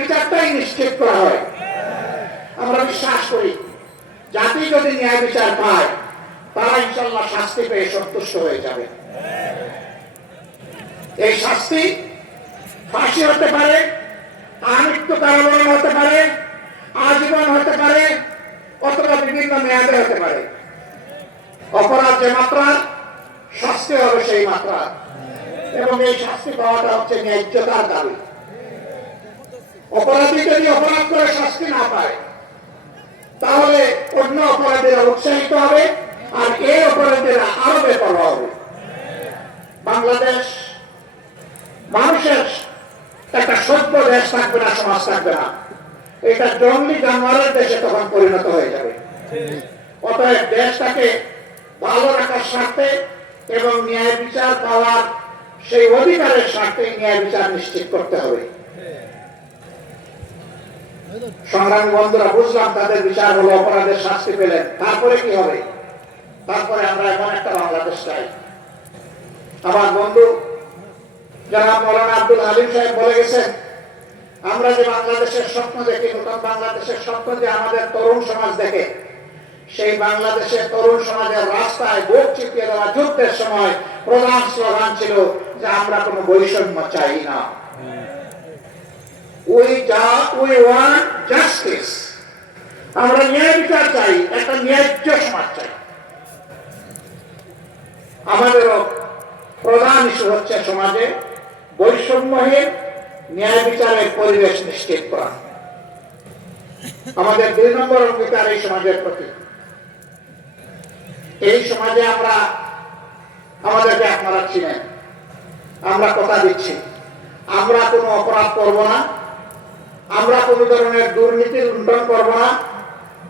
বিচারটাই নিশ্চিত করা হয়। আমরা বিশ্বাস করি, জাতি যদি ন্যায় বিচার পায়, তারা ইনশাল্লাহ শাস্তি পেয়ে সন্তুষ্ট হয়ে যাবে। এই শাস্তি ফাঁসি হতে পারে, আমৃত্যু কারাবরণ হতে পারে, আজীবন হতে পারে, অথবা বিভিন্ন মেয়াদে হতে পারে। অপরাধ যে মাত্রা, শাস্তি হবে সেই মাত্রা। এবং এই শাস্তি পাওয়াটা হচ্ছে ন্যায্যতার দাবি। অপরাধী যদি অপরাধ করে শাস্তি না পায়, তাহলে অন্য অপরাধীরা উৎসাহিত হবে আর এই অপরাধীরা আরও বেপর হবে। বাংলাদেশ মানুষের একটা সভ্য দেশ থাকবে না, সমাজ থাকবে না। এটা জঙ্গলি জানোয়ারের দেশে তখন পরিণত হয়ে যাবে। অতএব দেশটাকে ভালো রাখার স্বার্থে এবং ন্যায় বিচার পাওয়ার সেই অধিকারের স্বার্থে ন্যায় বিচার নিশ্চিত করতে হবে। সংগ্রামী বন্ধুরা বুঝলাম তাদের বিচার হলো অপরাধের শাস্তি পেলেন তারপরে কি হবে? তারপরে আমরা এমন একটা বাংলাদেশ চাই। আমার বন্ধু যারা মৌলানা আব্দুল হালিম সাহেব বলে গেছেন আমরা যে বাংলাদেশের স্বপ্ন দেখি নতুন বাংলাদেশের স্বপ্ন যে আমাদের তরুণ সমাজ দেখে সেই বাংলাদেশের তরুণ সমাজের রাস্তায় বুক চিপিয়ে দেওয়া যুদ্ধের সময় প্রধান স্লোগান ছিল যে আমরা কোনো বৈষম্য চাই না। উই যা উই ওয়ান্ট জাস্টিস আমরা ন্যায় চাই, একটা ন্যায্য সমাজ চাই। আমাদেরও প্রধান ইস্যু হচ্ছে সমাজে বৈষম্যহীন ন্যায় বিচারের পরিবেশ নিশ্চিত করা। আমাদের দুই নম্বর অঙ্গীকার এই সমাজের প্রতি। এই সমাজে আমরা, আমাদেরকে আপনারা চিনেন। আমরা কথা দিচ্ছি। আমরা কোনো অপরাধ করব না। আমরা কোনো ধরনের দুর্নীতি লুণ্ঠন করব না।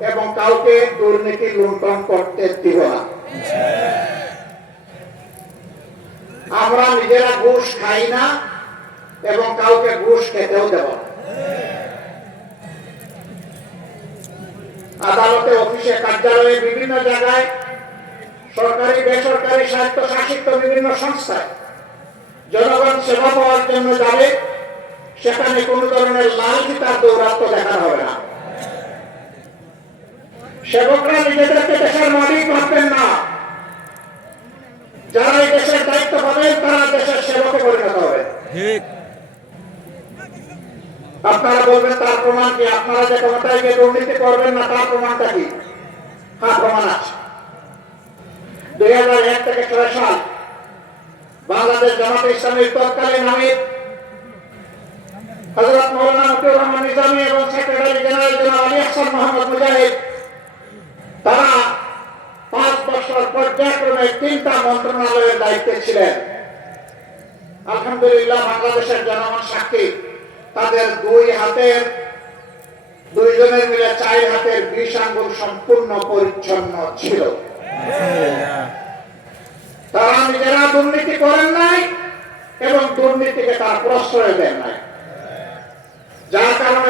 এবং কাউকে দুর্নীতি লুণ্ঠন করতে দিব না। আমরা নিজেরা ঘুষ খাই না এবং কাউকে ঘুষ খেতেও দেব আদালতে, অফিসে, কার্যালয়ে, বিভিন্ন জায়গায়, সরকারি, বেসরকারি, স্বায়ত্তশাসিত বিভিন্ন সংস্থায় জনগণ সেবা পাওয়ার জন্য যাবে, সেখানে কোন ধরনের লাল ফিতার দৌরাত্ম দেখা হবে না। সেবকরা নিজেদেরকে দেশের মালিক ভাববেন না। যারা এই দেশের দায়িত্ব পাবেন তারা দেশের সেবকে পরিণত হবে। আপনারা বলবেন তার প্রমাণ কি? আপনারা যে ক্ষমতায় গিয়ে দুর্নীতি করবেন না তার প্রমাণটা কি? হ্যাঁ প্রমাণ আছে। দুই হাজার এক থেকে ছয় সাল বাংলাদেশ জামাতে ইসলামের তৎকালীন আমির হজরত মৌলানা মতিউর রহমান নিজামী এবং সেক্রেটারি জেনারেল জনাব আলী হাসান মোহাম্মদ মুজাহিদ পর্যায়ক্রমে তিনটা মন্ত্রণালয়ের দায়িত্বে ছিলেন। আলহামদুলিল্লাহ, বাংলাদেশের জনগণ সাক্ষী। তাদের দুই হাতের দুইজনের মিলে চার হাতের বিষ আঙ্গুল সম্পূর্ণ পরিচ্ছন্ন ছিল। তারা নিজেরা দুর্নীতি করেন নাই এবং দুর্নীতিকে তারা প্রশ্রয় দেন নাই। যার কারণে